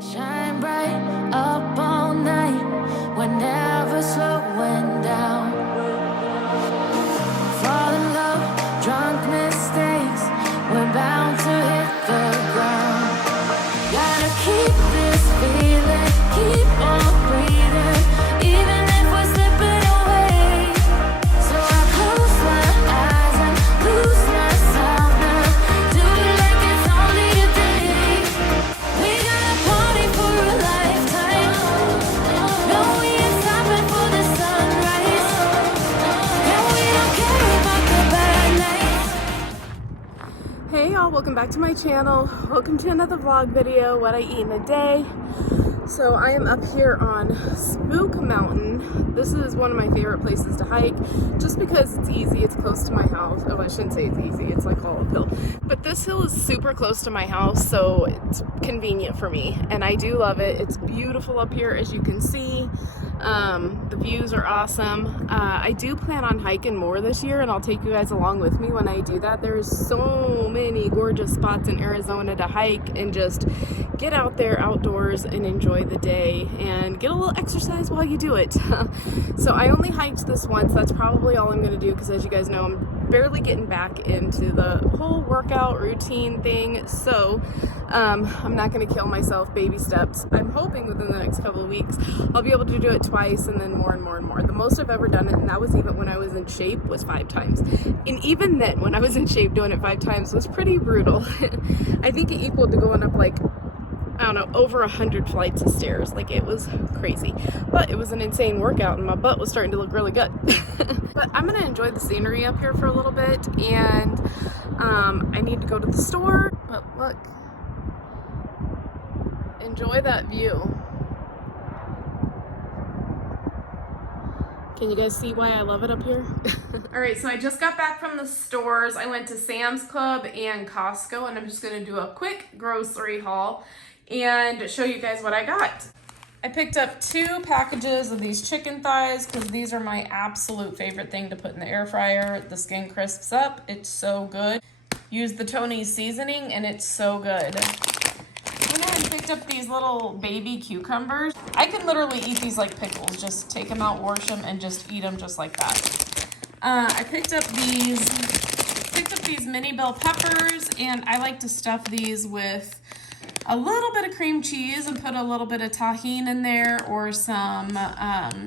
Shine bright up all night, we're never slowing down. Fall in love, drunk mistakes, we're bound to hit the ground. Gotta keep this feeling, keep on breathing, even if we're slipping away. So I close my eyes and lose myself now, do it like it's only a day. We got a party for a lifetime, no we ain't stopping for the sunrise, and we don't care about the bad nights. Hey y'all, welcome back to my channel. Welcome to another vlog video, what I eat in a day. So I am up here on Spook Mountain. This is one of my favorite places to hike just because it's easy, it's close to my house. Oh, I shouldn't say it's easy, it's like all uphill. But this hill is super close to my house, so it's convenient for me. And I do love it. It's beautiful up here, as you can see. The views are awesome. I do plan on hiking more this year, and I'll take you guys along with me when I do that. There's so many gorgeous spots in Arizona to hike and just get out there outdoors and enjoy the day and get a little exercise while you do it. So I only hiked this once. That's probably all I'm going to do because, as you guys know, I'm barely getting back into the whole workout routine thing. So I'm not going to kill myself. Baby steps. I'm hoping within the next couple of weeks I'll be able to do it twice and then more and more and more. The most I've ever done it, and that was even when I was in shape, was 5 times. And even then, when I was in shape, doing it 5 times was pretty brutal. I think it equaled to going up like, I don't know, over 100 flights of stairs. Like, it was crazy, but it was an insane workout and my butt was starting to look really good. But I'm gonna enjoy the scenery up here for a little bit, and I need to go to the store. But look, enjoy that view. Can you guys see why I love it up here? All right, so I just got back from the stores. I went to Sam's Club and Costco, and I'm just gonna do a quick grocery haul and show you guys what I got. I picked up 2 packages of these chicken thighs because these are my absolute favorite thing to put in the air fryer. The skin crisps up, it's so good. Use the Tony's seasoning and it's so good. I went ahead and picked up these little baby cucumbers. I can literally eat these like pickles. Just take them out, wash them, and just eat them just like that. I picked up these mini bell peppers, and I like to stuff these with a little bit of cream cheese and put a little bit of tahini in there, or some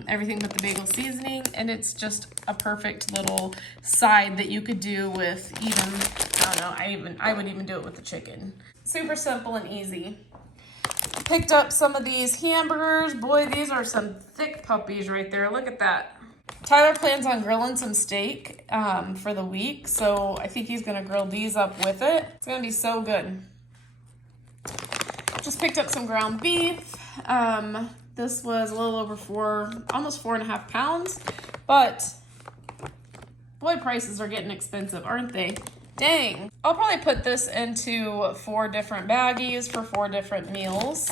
everything but the bagel seasoning, and it's just a perfect little side that you could do with even, I don't know, I would even do it with the chicken. Super simple and easy. Picked up some of these hamburgers. Boy, these are some thick puppies right there. Look at that. Tyler plans on grilling some steak for the week, so I think he's gonna grill these up with it. It's gonna be so good. Just picked up some ground beef. This was a little over almost 4.5 pounds, but boy, prices are getting expensive, aren't they? Dang. I'll probably put this into 4 different baggies for 4 different meals.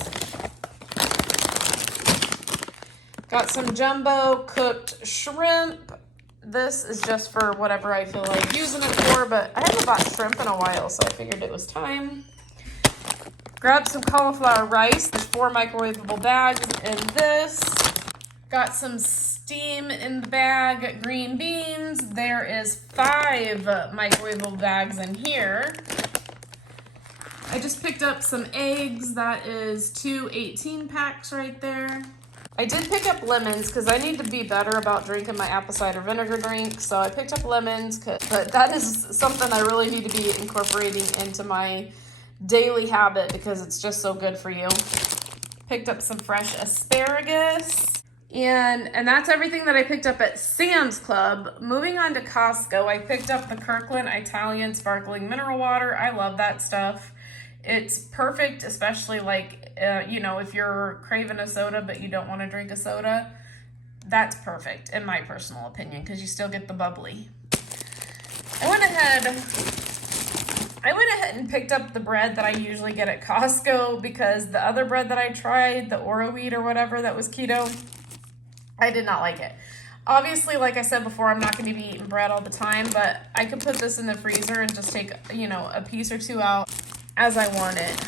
Got some jumbo cooked shrimp. This is just for whatever I feel like using it for, but I haven't bought shrimp in a while, so I figured it was time. Grabbed some cauliflower rice. There's 4 microwavable bags in this. Got some steam in the bag. Green beans. There is 5 microwavable bags in here. I just picked up some eggs. That is 2 18 packs right there. I did pick up lemons because I need to be better about drinking my apple cider vinegar drink. So I picked up lemons, but that is something I really need to be incorporating into my daily habit because it's just so good for you. Picked up some fresh asparagus. And that's everything that I picked up at Sam's Club. Moving on to Costco, I picked up the Kirkland Italian Sparkling Mineral Water. I love that stuff. It's perfect, especially like, if you're craving a soda but you don't want to drink a soda. That's perfect, in my personal opinion, because you still get the bubbly. I went ahead and picked up the bread that I usually get at Costco because the other bread that I tried, the Oro wheat or whatever that was keto, I did not like it. Obviously, like I said before, I'm not going to be eating bread all the time, but I could put this in the freezer and just take, a piece or 2 out as I want it.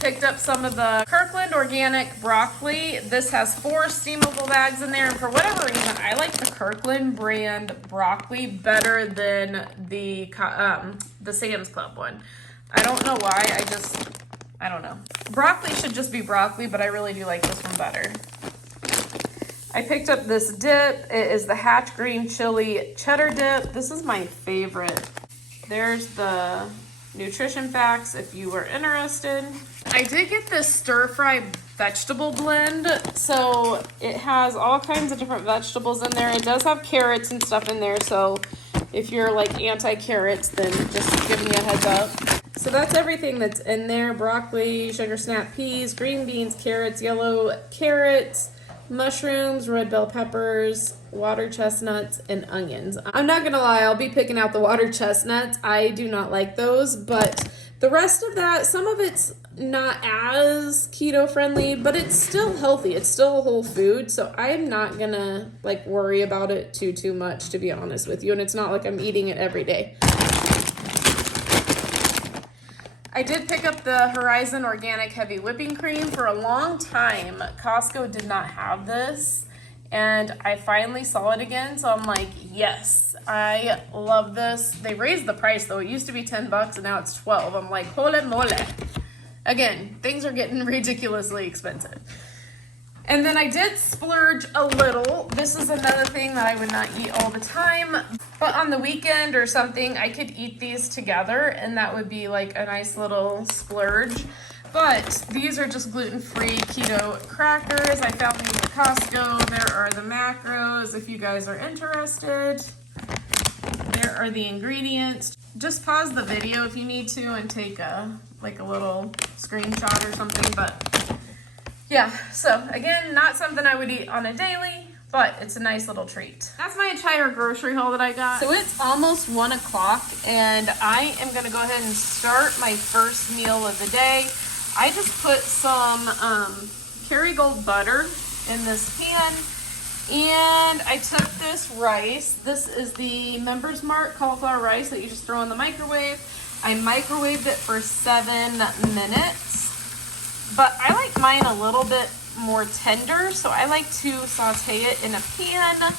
Picked up some of the Kirkland organic broccoli. This has 4 steamable bags in there, and for whatever reason, I like the Kirkland brand broccoli better than the Sam's Club one. I don't know why, I don't know. Broccoli should just be broccoli, but I really do like this one better. I picked up this dip. It is the Hatch Green Chili Cheddar Dip. This is my favorite. There's the nutrition facts if you were interested. I did get this stir-fry vegetable blend. So it has all kinds of different vegetables in there. It does have carrots and stuff in there. So if you're like anti-carrots, then just giving you a heads up. So that's everything that's in there. Broccoli, sugar snap peas, green beans, carrots, yellow carrots, mushrooms, red bell peppers, water chestnuts, and onions. I'm not gonna lie, I'll be picking out the water chestnuts. I do not like those, but the rest of that, some of it's not as keto friendly, but it's still healthy. It's still a whole food, so I'm not gonna like worry about it too much, to be honest with you, and it's not like I'm eating it every day. I did pick up the Horizon Organic Heavy Whipping Cream. For a long time, Costco did not have this, and I finally saw it again, so I'm like, yes, I love this. They raised the price, though. It used to be $10, and now it's 12. I'm like, holy moly. Again, things are getting ridiculously expensive. And then I did splurge a little. This is another thing that I would not eat all the time, but on the weekend or something, I could eat these together, and that would be like a nice little splurge. But these are just gluten-free keto crackers. I found these at Costco. There are the macros if you guys are interested. There are the ingredients. Just pause the video if you need to and take a little screenshot or something, but yeah, so again, not something I would eat on a daily, but it's a nice little treat. That's my entire grocery haul that I got. So it's almost 1 o'clock, and I am gonna go ahead and start my first meal of the day. I just put some Kerrygold butter in this pan, and I took this rice. This is the Members Mark cauliflower rice that you just throw in the microwave. I microwaved it for 7 minutes. But I like mine a little bit more tender, so I like to saute it in a pan.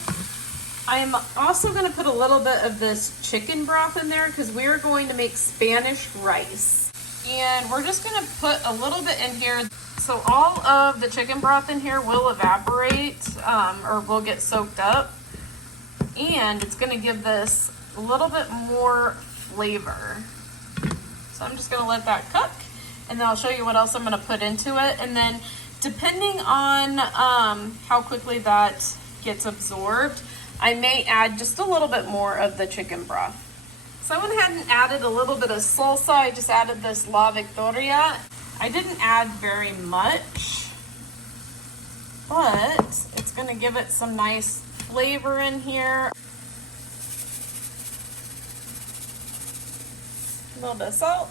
I'm also going to put a little bit of this chicken broth in there because we're going to make Spanish rice. And we're just going to put a little bit in here. So all of the chicken broth in here will evaporate or will get soaked up. And it's going to give this a little bit more flavor. So I'm just going to let that cook. And then I'll show you what else I'm going to put into it. And then depending on how quickly that gets absorbed, I may add just a little bit more of the chicken broth. So I went ahead and added a little bit of salsa. I just added this La Victoria. I didn't add very much, but it's going to give it some nice flavor in here. A little bit of salt.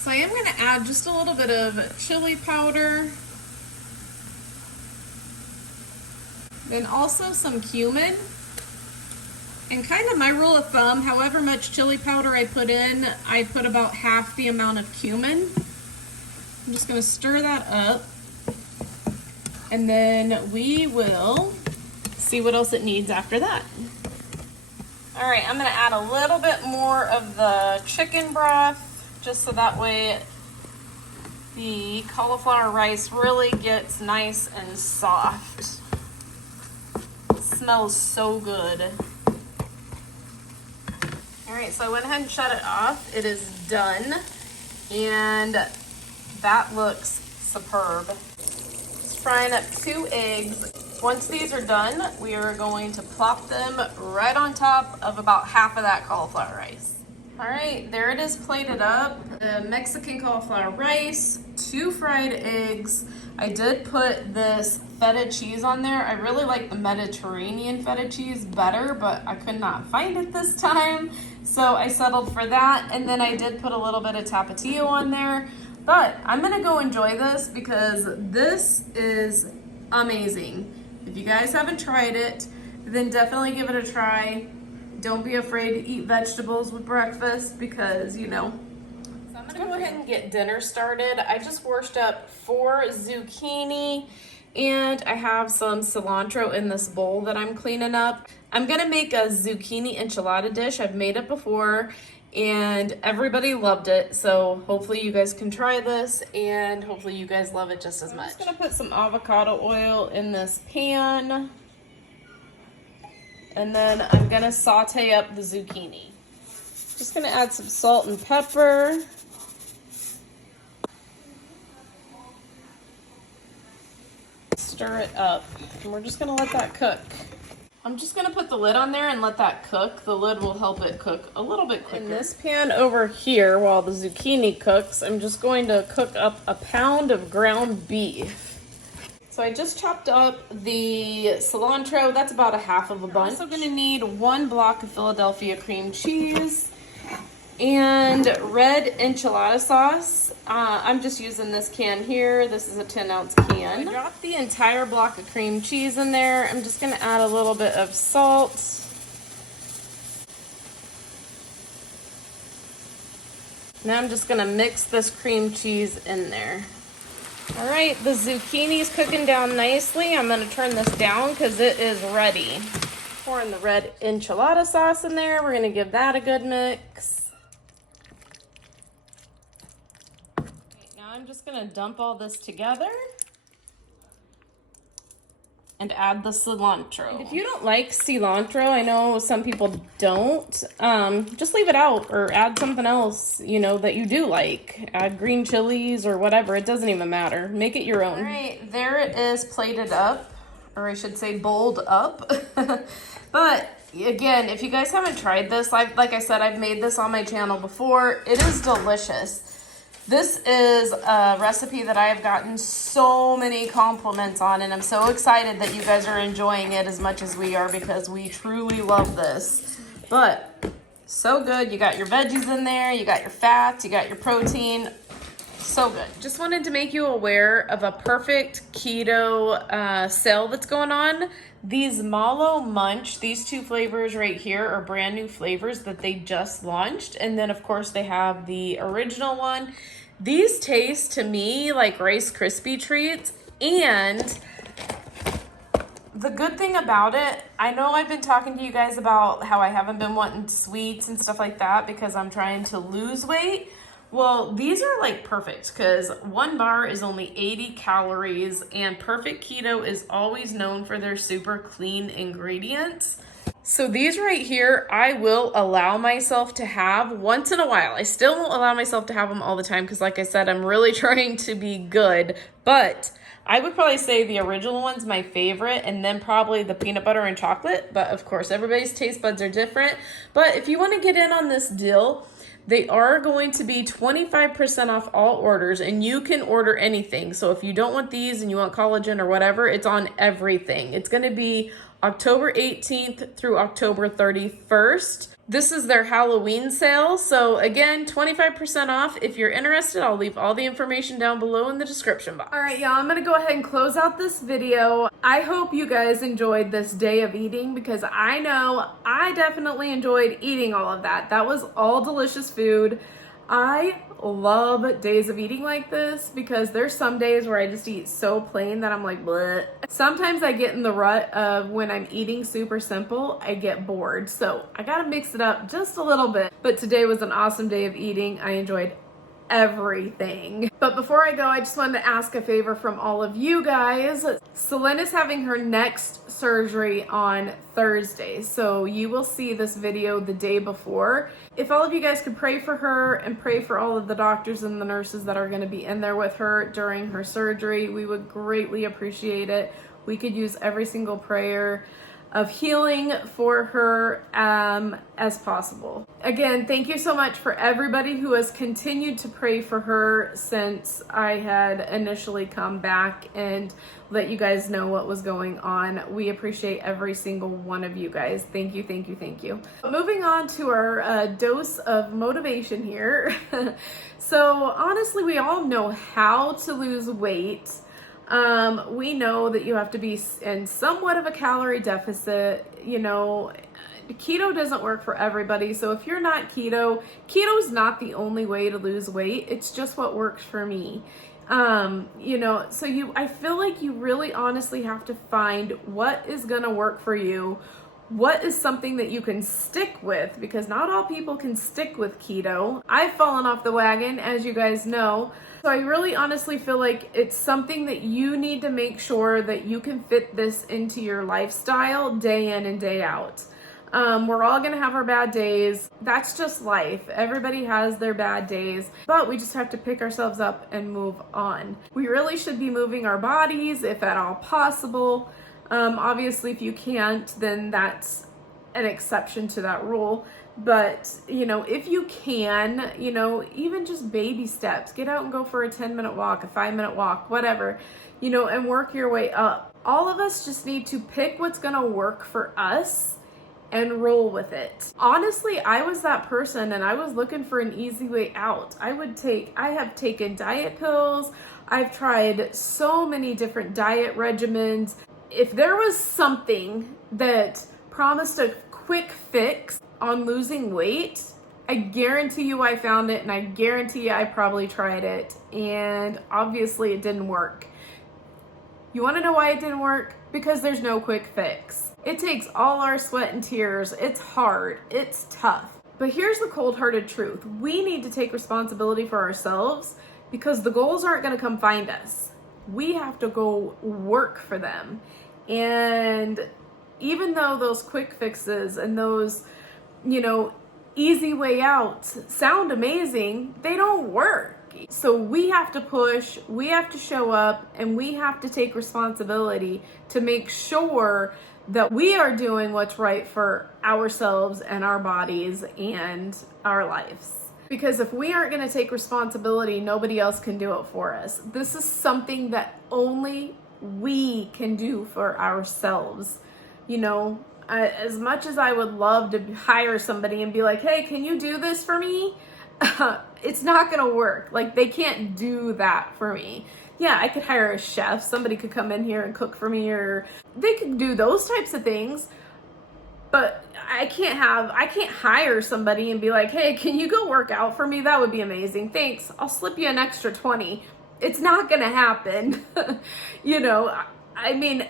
So I am going to add just a little bit of chili powder. Then also some cumin. And kind of my rule of thumb, however much chili powder I put in, I put about half the amount of cumin. I'm just going to stir that up. And then we will see what else it needs after that. All right, I'm going to add a little bit more of the chicken broth, just so that way the cauliflower rice really gets nice and soft. It smells so good. All right, so I went ahead and shut it off. It is done, and that looks superb. Just frying up 2 eggs. Once these are done, we are going to plop them right on top of about half of that cauliflower rice. All right, there it is plated up. The Mexican cauliflower rice, 2 fried eggs. I did put this feta cheese on there. I really like the Mediterranean feta cheese better, but I could not find it this time. So I settled for that. And then I did put a little bit of Tapatio on there. But I'm gonna go enjoy this because this is amazing. If you guys haven't tried it, then definitely give it a try. Don't be afraid to eat vegetables with breakfast because, you know. So I'm I'm gonna go ahead and get dinner started. I just washed up 4 zucchini and I have some cilantro in this bowl that I'm cleaning up. I'm gonna make a zucchini enchilada dish. I've made it before and everybody loved it. So hopefully you guys can try this and hopefully you guys love it just as much. I'm just gonna put some avocado oil in this pan. And then I'm gonna saute up the zucchini. Just gonna add some salt and pepper. Stir it up, and we're just gonna let that cook. I'm just gonna put the lid on there and let that cook. The lid will help it cook a little bit quicker. In this pan over here, while the zucchini cooks, I'm just going to cook up a pound of ground beef. So I just chopped up the cilantro. That's about a half of a bunch. I'm also gonna need 1 block of Philadelphia cream cheese and red enchilada sauce. I'm just using this can here. This is a 10-ounce can. I dropped the entire block of cream cheese in there. I'm just gonna add a little bit of salt. Now I'm just gonna mix this cream cheese in there. All right, the zucchini is cooking down nicely. I'm gonna turn this down because it is ready. Pouring the red enchilada sauce in there. We're gonna give that a good mix. I'm just gonna dump all this together and add the cilantro. And if you don't like cilantro, I know some people don't, just leave it out or add something else, you know, that you do like. Add green chilies or whatever, it doesn't even matter. Make it your own. All right, there it is plated up, or I should say bowled up. But again, if you guys haven't tried this, like I said, I've made this on my channel before. It is delicious. This is a recipe that I have gotten so many compliments on, and I'm so excited that you guys are enjoying it as much as we are because we truly love this. But so good. You got your veggies in there, you got your fats, you got your protein. So good. Just wanted to make you aware of a perfect keto sale that's going on. These Mallow Munch, these 2 flavors right here are brand new flavors that they just launched. And then of course they have the original one. These taste to me like Rice Krispie treats. And the good thing about it, I know I've been talking to you guys about how I haven't been wanting sweets and stuff like that because I'm trying to lose weight. Well, these are like perfect because 1 bar is only 80 calories and Perfect Keto is always known for their super clean ingredients. So these right here, I will allow myself to have once in a while. I still won't allow myself to have them all the time because like I said, I'm really trying to be good, but I would probably say the original one's my favorite and then probably the peanut butter and chocolate. But of course, everybody's taste buds are different. But if you want to get in on this deal, they are going to be 25% off all orders and you can order anything. So if you don't want these and you want collagen or whatever, it's on everything. It's going to be October 18th through October 31st. This is their Halloween sale. So again, 25% off. If you're interested, I'll leave all the information down below in the description box. All right, y'all, I'm gonna go ahead and close out this video. I hope you guys enjoyed this day of eating because I know I definitely enjoyed eating all of that. That was all delicious food. I love days of eating like this because there's some days where I just eat so plain that I'm like, bleh. Sometimes I get in the rut of when I'm eating super simple, I get bored. So I gotta mix it up just a little bit. But today was an awesome day of eating. I enjoyed everything. But before I go, I just wanted to ask a favor from all of you guys. Celine is having her next surgery on Thursday, so you will see this video the day before. If all of you guys could pray for her and pray for all of the doctors and the nurses that are going to be in there with her during her surgery, we would greatly appreciate it. We could use every single prayer of healing for her as possible. Again, thank you so much for everybody who has continued to pray for her since I had initially come back and let you guys know what was going on. We appreciate every single one of you guys. Thank you, thank you, thank you. Moving on to our dose of motivation here. So honestly, we all know how to lose weight. We know that you have to be in somewhat of a calorie deficit, you know, keto doesn't work for everybody. So if you're not keto, keto's not the only way to lose weight. It's just what works for me. You know, so I feel like you really honestly have to find what is going to work for you. What is something that you can stick with, because not all people can stick with keto. I've fallen off the wagon, as you guys know. So I really honestly feel like it's something that you need to make sure that you can fit this into your lifestyle day in and day out. We're all gonna have our bad days. That's just life. Everybody has their bad days, but we just have to pick ourselves up and move on. We really should be moving our bodies if at all possible. Obviously, if you can't, then that's an exception to that rule. But, you know, if you can, you know, even just baby steps, get out and go for a 10-minute walk, a 5-minute walk, whatever, you know, and work your way up. All of us just need to pick what's going to work for us and roll with it. Honestly, I was that person and I was looking for an easy way out. I have taken diet pills. I've tried so many different diet regimens. If there was something that promised a quick fix on losing weight, I guarantee you I found it, and I guarantee you I probably tried it, and obviously it didn't work. You want to know why it didn't work? Because there's no quick fix. It takes all our sweat and tears. It's hard. It's tough. But here's the cold-hearted truth. We need to take responsibility for ourselves, because the goals aren't going to come find us. We have to go work for them. And even though those quick fixes and those, you know, easy way outs sound amazing, they don't work. So we have to push, we have to show up, and we have to take responsibility to make sure that we are doing what's right for ourselves and our bodies and our lives. Because if we aren't going to take responsibility, nobody else can do it for us. This is something that only we can do for ourselves. You know, as much as I would love to hire somebody and be like, hey, can you do this for me? It's not gonna work. Like, they can't do that for me. Yeah, I could hire a chef. Somebody could come in here and cook for me, or they could do those types of things. But I can't hire somebody and be like, hey, can you go work out for me? That would be amazing. Thanks. I'll slip you an extra 20. It's not gonna happen. You know, I mean,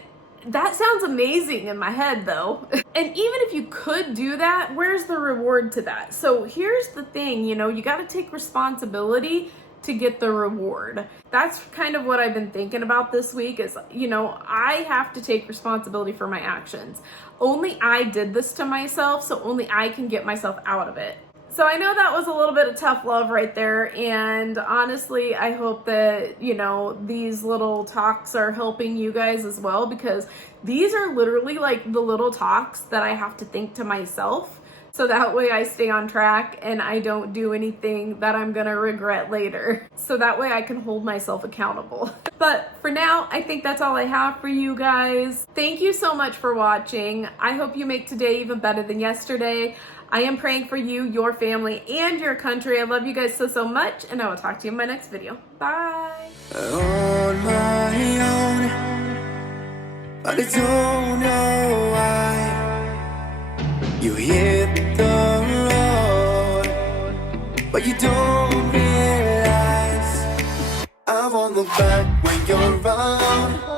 that sounds amazing in my head though. And even if you could do that, where's the reward to that? So here's the thing, you know, you got to take responsibility to get the reward. That's kind of what I've been thinking about this week is, you know, I have to take responsibility for my actions. Only I did this to myself, so only I can get myself out of it. So I know that was a little bit of tough love right there, and honestly, I hope that, you know, these little talks are helping you guys as well, because these are literally like the little talks that I have to think to myself, so that way I stay on track and I don't do anything that I'm gonna regret later. So that way I can hold myself accountable. But for now, I think that's all I have for you guys. Thank you so much for watching. I hope you make today even better than yesterday. I am praying for you, your family, and your country. I love you guys so, so much, and I will talk to you in my next video. Bye. On my own, but I don't know why. You hit the road, but you don't realize I'm on the back when you're around.